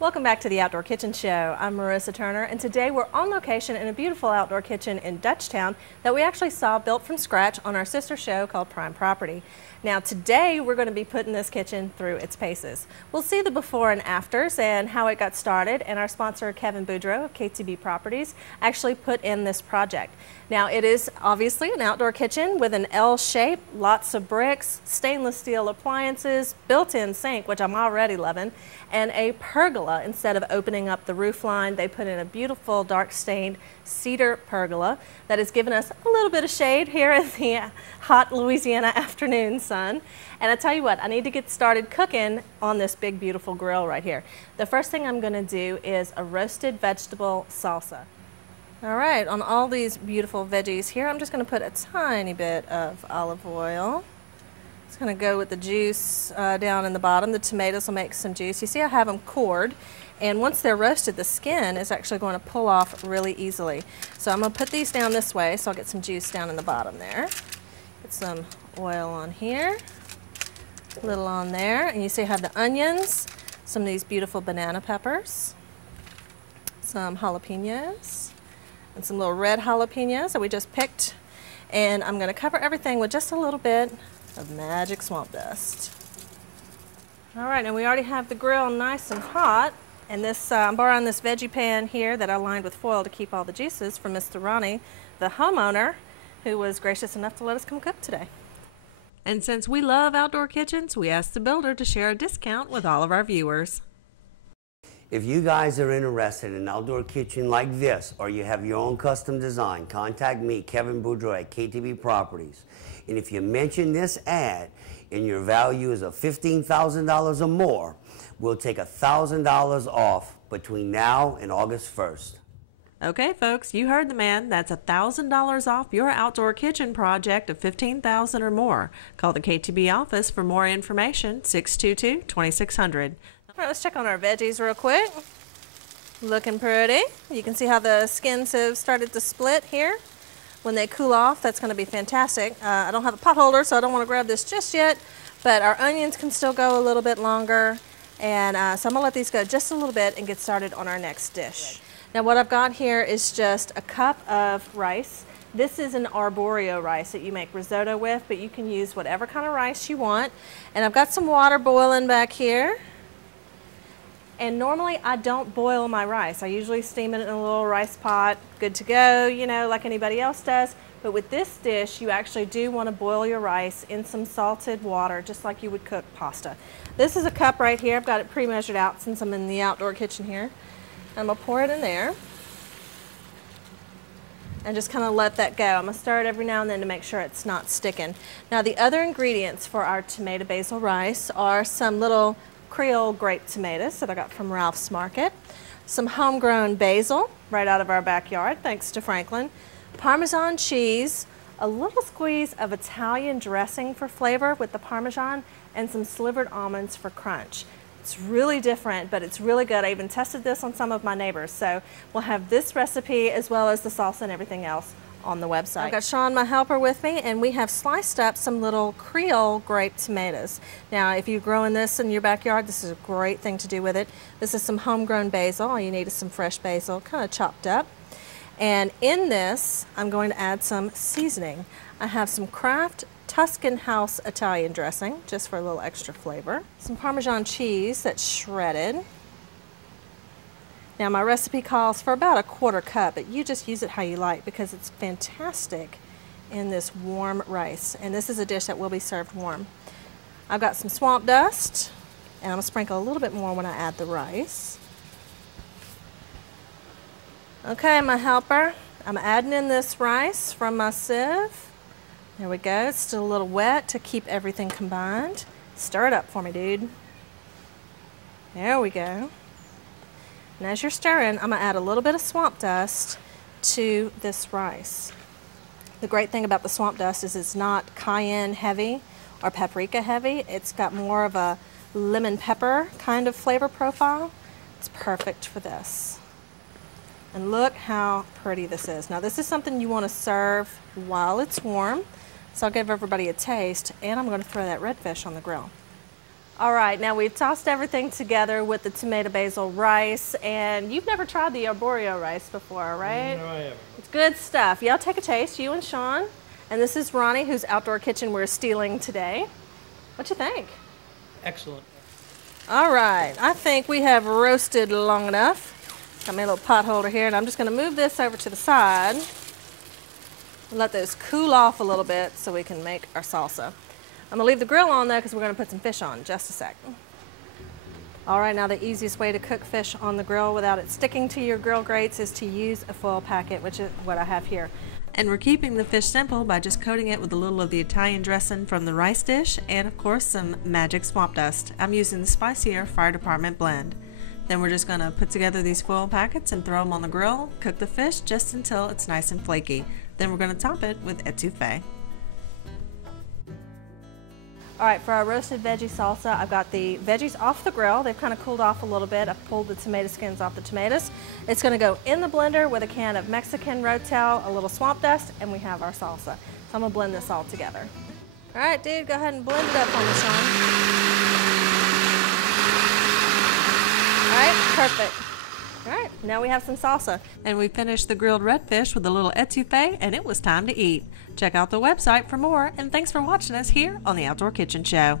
Welcome back to the Outdoor Kitchen Show. I'm Marissa Turner, and today we're on location in a beautiful outdoor kitchen in Dutchtown that we actually saw built from scratch on our sister show called Prime Property. Now today we're going to be putting this kitchen through its paces. We'll see the before and afters and how it got started, and our sponsor Kevin Boudreau of KTB Properties actually put in this project. Now it is obviously an outdoor kitchen with an L shape, lots of bricks, stainless steel appliances, built-in sink, which I'm already loving, and a pergola. Instead of opening up the roof line, they put in a beautiful dark stained cedar pergola that has given us a little bit of shade here in the hot Louisiana afternoon sun. And I tell you what, I need to get started cooking on this big beautiful grill right here. The first thing I'm going to do is a roasted vegetable salsa. All right, on all these beautiful veggies here, I'm just going to put a tiny bit of olive oil. It's going to go with the juice down in the bottom. The tomatoes will make some juice. You see I have them cored, and once they're roasted, the skin is actually going to pull off really easily. So I'm going to put these down this way so I'll get some juice down in the bottom there. Get some oil on here, a little on there, and you see I have the onions, some of these beautiful banana peppers, some jalapenos, and some little red jalapenos that we just picked. And I'm going to cover everything with just a little bit of magic swamp dust. All right, and we already have the grill nice and hot. And this, I'm borrowing this veggie pan here that I lined with foil to keep all the juices from Mr. Ronnie, the homeowner, who was gracious enough to let us come cook today. And since we love outdoor kitchens, we asked the builder to share a discount with all of our viewers. If you guys are interested in an outdoor kitchen like this, or you have your own custom design, contact me, Kevin Boudreau at KTB Properties. And if you mention this ad and your value is of $15,000 or more, we'll take $1,000 off between now and August 1st. Okay, folks, you heard the man. That's $1,000 off your outdoor kitchen project of $15,000 or more. Call the KTB office for more information, 622-2600. All right, let's check on our veggies real quick. Looking pretty. You can see how the skins have started to split here. When they cool off, that's going to be fantastic. I don't have a pot holder, so I don't want to grab this just yet, but our onions can still go a little bit longer. And so I'm going to let these go just a little bit and get started on our next dish. Now what I've got here is just a cup of rice. This is an arborio rice that you make risotto with, but you can use whatever kind of rice you want. And I've got some water boiling back here. And normally I don't boil my rice. I usually steam it in a little rice pot, good to go, you know, like anybody else does. But with this dish, you actually do want to boil your rice in some salted water, just like you would cook pasta. This is a cup right here. I've got it pre-measured out since I'm in the outdoor kitchen here. I'm going to pour it in there and just kind of let that go. I'm going to stir it every now and then to make sure it's not sticking. Now the other ingredients for our tomato basil rice are some little Creole grape tomatoes that I got from Ralph's Market, some homegrown basil right out of our backyard, thanks to Franklin, Parmesan cheese, a little squeeze of Italian dressing for flavor with the Parmesan, and some slivered almonds for crunch. It's really different, but it's really good. I even tested this on some of my neighbors. So we'll have this recipe as well as the salsa and everything else on the website. I've got Sean, my helper, with me, and we have sliced up some little Creole grape tomatoes. Now, if you're growing this in your backyard, this is a great thing to do with it. This is some homegrown basil. All you need is some fresh basil, kind of chopped up. And in this, I'm going to add some seasoning. I have some Kraft Tuscan House Italian dressing, just for a little extra flavor. Some Parmesan cheese that's shredded. Now my recipe calls for about a quarter cup, but you just use it how you like because it's fantastic in this warm rice. And this is a dish that will be served warm. I've got some swamp dust, and I'm going to sprinkle a little bit more when I add the rice. Okay, my helper, I'm adding in this rice from my sieve. There we go. It's still a little wet to keep everything combined. Stir it up for me, dude. There we go. And as you're stirring, I'm going to add a little bit of swamp dust to this rice. The great thing about the swamp dust is it's not cayenne heavy or paprika heavy. It's got more of a lemon pepper kind of flavor profile. It's perfect for this. And look how pretty this is. Now this is something you want to serve while it's warm. So I'll give everybody a taste, and I'm going to throw that redfish on the grill. All right, now we've tossed everything together with the tomato basil rice, and you've never tried the arborio rice before, right? No, I haven't. It's good stuff. Y'all take a taste, you and Sean. And this is Ronnie, whose outdoor kitchen we're stealing today. What you think? Excellent. All right, I think we have roasted long enough. Got my little pot holder here, and I'm just gonna move this over to the side and let those cool off a little bit so we can make our salsa. I'm gonna leave the grill on though because we're gonna put some fish on in just a sec. All right, now the easiest way to cook fish on the grill without it sticking to your grill grates is to use a foil packet, which is what I have here. And we're keeping the fish simple by just coating it with a little of the Italian dressing from the rice dish and of course some magic swamp dust. I'm using the spicier fire department blend. Then we're just going to put together these foil packets and throw them on the grill, cook the fish just until it's nice and flaky. Then we're going to top it with etouffee. All right, for our roasted veggie salsa, I've got the veggies off the grill. They've kind of cooled off a little bit. I've pulled the tomato skins off the tomatoes. It's gonna go in the blender with a can of Mexican Rotel, a little swamp dust, and we have our salsa. So I'm gonna blend this all together. All right, dude, go ahead and blend it up on me, Sean. All right, perfect. All right, now we have some salsa. And we finished the grilled redfish with a little etouffee, and it was time to eat. Check out the website for more, and thanks for watching us here on the Outdoor Kitchen Show.